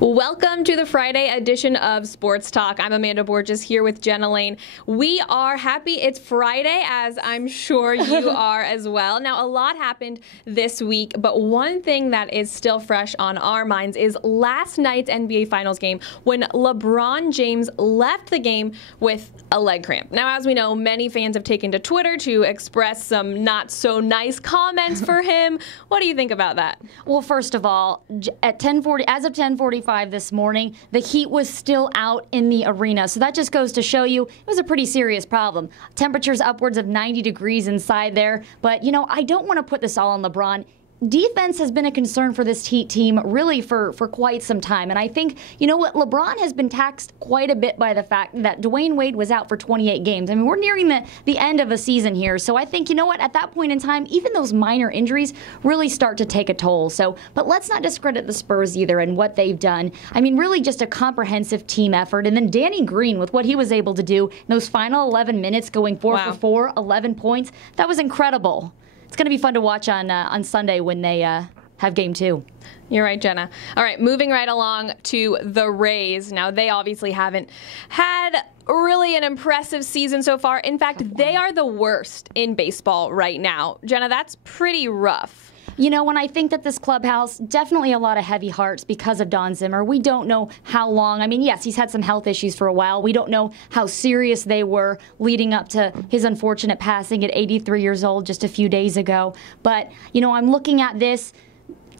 Welcome to the Friday edition of Sports Talk. I'm Amanda Borges here with Jenna Laine. We are happy it's Friday, as I'm sure you are as well. Now, a lot happened this week, but one thing that is still fresh on our minds is last night's NBA Finals game when LeBron James left the game with a leg cramp. Now, as we know, many fans have taken to Twitter to express some not so nice comments for him. What do you think about that? Well, first of all, at 10:40, as of 10:45 this morning, the heat was still out in the arena. So that just goes to show you it was a pretty serious problem. Temperatures upwards of 90 degrees inside there. But, I don't want to put this all on LeBron. Defense has been a concern for this Heat team really for quite some time. And I think, LeBron has been taxed quite a bit by the fact that Dwayne Wade was out for 28 games. I mean, we're nearing the end of a season here. So I think, at that point in time, even those minor injuries really start to take a toll. But let's not discredit the Spurs either and what they've done. I mean, really just a comprehensive team effort. And then Danny Green, with what he was able to do in those final 11 minutes, going 4 for 4, 11 points, that was incredible. It's going to be fun to watch on Sunday when they have game 2. You're right, Jenna. All right, moving right along to the Rays. Now, they obviously haven't had really an impressive season so far. In fact, they are the worst in baseball right now. Jenna, that's pretty rough. When I think that this clubhouse, definitely a lot of heavy hearts because of Don Zimmer. We don't know how long. I mean, yes, he's had some health issues for a while. We don't know how serious they were leading up to his unfortunate passing at 83 years old just a few days ago. But, I'm looking at this.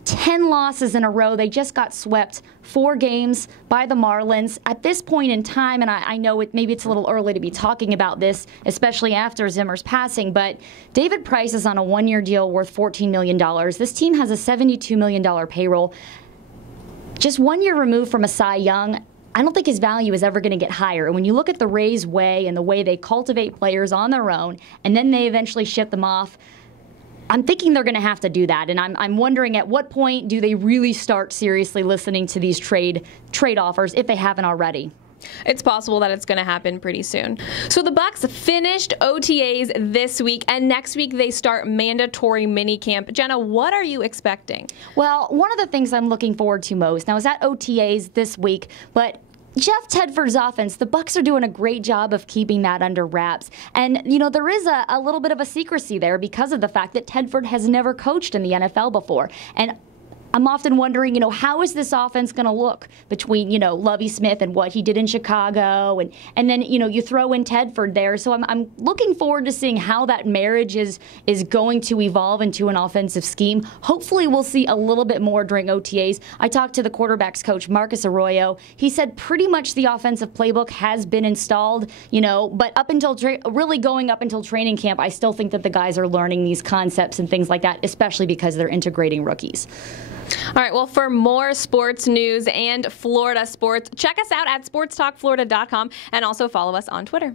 10 losses in a row. They just got swept 4 games by the Marlins. At this point in time, and I know maybe it's a little early to be talking about this, especially after Zimmer's passing, but David Price is on a 1-year deal worth $14 million. This team has a $72 million payroll. Just 1 year removed from a Cy Young, I don't think his value is ever going to get higher. And when you look at the Rays' way and the way they cultivate players on their own, and then they eventually ship them off, I'm thinking they're going to have to do that, and I'm wondering at what point do they really start seriously listening to these trade offers if they haven't already. It's possible that it's going to happen pretty soon. So the Bucs finished OTAs this week, and next week they start mandatory minicamp. Jenna, what are you expecting? Well, one of the things I'm looking forward to most, now is at OTAs this week, but Jeff Tedford's offense, the Bucs are doing a great job of keeping that under wraps. And, there is a little bit of a secrecy there because of the fact that Tedford has never coached in the NFL before. And I'm often wondering, how is this offense going to look between, Lovie Smith and what he did in Chicago, and then, you throw in Tedford there. So I'm looking forward to seeing how that marriage is going to evolve into an offensive scheme. Hopefully we'll see a little bit more during OTAs. I talked to the quarterbacks coach, Marcus Arroyo. He said pretty much the offensive playbook has been installed, but up until really going up until training camp, I still think that the guys are learning these concepts and things like that, especially because they're integrating rookies. All right, well, for more sports news and Florida sports, check us out at sportstalkflorida.com and also follow us on Twitter.